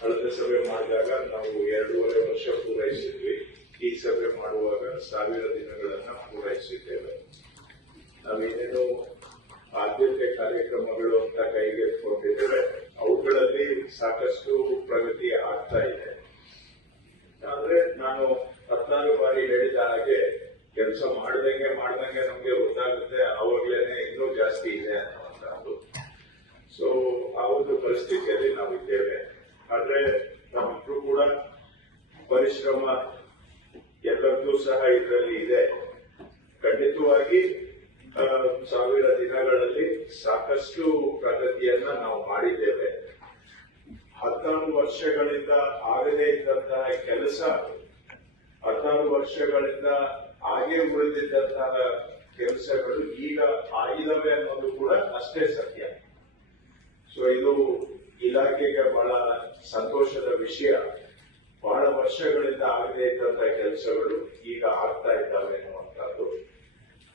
ಕಳೆದ ಸಭೆ ಮಾಡಿದಾಗ ನಾವು 2.5 ವರ್ಷ ಪೂರೈಸಿದ್ವಿ. ಈ ಸಭೆ ಮಾಡುವಾಗ 1000 ದಿನಗಳನ್ನ ಪೂರೈಸಿದ್ದೇವೆ. ನಾವೇನೇನು ಆದ್ಯತೆ ಕಾರ್ಯಕ್ರಮಗಳು ಅಂತ ಕೈಗೆತ್ತಿಕೊಂಡಿದ್ದೇವೆ ಅವುಗಳಲ್ಲಿ ಸಾಕಷ್ಟು ಪ್ರಗತಿ ಆಗ್ತಾ ಇದೆ. ಆದ್ರೆ ನಾನು 14 ಬಾರಿ ಹೇಳಿದ ಹಾಗೆ ಕೆಲಸ ಮಾಡ್ದಂಗೆ ನಮ್ಗೆ ಗೊತ್ತಾಗುತ್ತೆ ಅವಾಗ್ಲೇನೆ ಇನ್ನೂ ಜಾಸ್ತಿ ಇದೆ ಅನ್ನುವಂಥದ್ದು. ಸೊ ಆ ಒಂದು ಪರಿಸ್ಥಿತಿಯಲ್ಲಿ ನಾವಿದ್ದೇವೆ. ಆದ್ರೆ ನಮ್ಮಿಬ್ರು ಕೂಡ ಪರಿಶ್ರಮ ಎಲ್ಲರದ್ದು ಸಹ ಇದರಲ್ಲಿ ಇದೆ. ಖಂಡಿತವಾಗಿ 1000 ದಿನಗಳಲ್ಲಿ ಸಾಕಷ್ಟು ಪ್ರಗತಿಯನ್ನ ನಾವು ಮಾಡಿದ್ದೇವೆ. 16 ವರ್ಷಗಳಿಂದ ಆಗದೇ ಇದ್ದಂತಹ ಕೆಲಸ 16 ವರ್ಷಗಳಿಂದ ಹಾಗೆ ಉಳಿದಿದ್ದಂತಹ ಕೆಲಸಗಳು ಈಗ ಆಗಿದವೆ ಅನ್ನೋದು ಕೂಡ ಅಷ್ಟೇ ಸತ್ಯ. ಸೊ ಇದು ಇಲಾಖೆಗೆ ಬಹಳ ಸಂತೋಷದ ವಿಷಯ. ಬಹಳ ವರ್ಷಗಳಿಂದ ಆಗದೇ ಇದ್ದಂತಹ ಕೆಲಸಗಳು ಈಗ ಆಗ್ತಾ ಇದ್ದಾವೆ ಅನ್ನುವಂಥದ್ದು.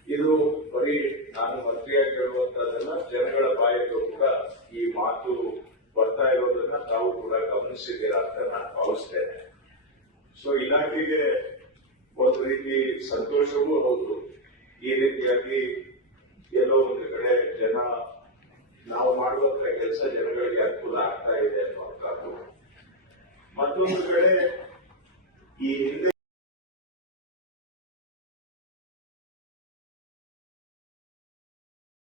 ಇದು ಬರೀ ನಾನು ಮಂತ್ರಿಯಾಗಿ ಹೇಳುವಂತದ್ದಲ್ಲ, ಜನಗಳ ಬಾಯಲ್ಲೂ ಕೂಡ ಈ ಮಾತು ಬರ್ತಾ ಇರೋದನ್ನ ತಾವು ಕೂಡ ಗಮನಿಸಿದ್ದೀರಾ ಅಂತ ನಾನು ಭಾವಿಸ್ತೇನೆ. ಸೊ ಇಲಾಖೆಗೆ ಒಂದು ರೀತಿ ಸಂತೋಷವೂ ಹೌದು. ಈ ರೀತಿಯಾಗಿ ಎಲ್ಲೋ ಒಂದು ಕಡೆ ಜನ ನಾವು ಮಾಡುವಂತ ಕೆಲಸ ಜನಗಳಿಗೆ ಅನುಕೂಲ ಆಗ್ತಾ ಇದೆ ಅನ್ನುವಂಥದ್ದು. ಮತ್ತೊಂದು ಕಡೆ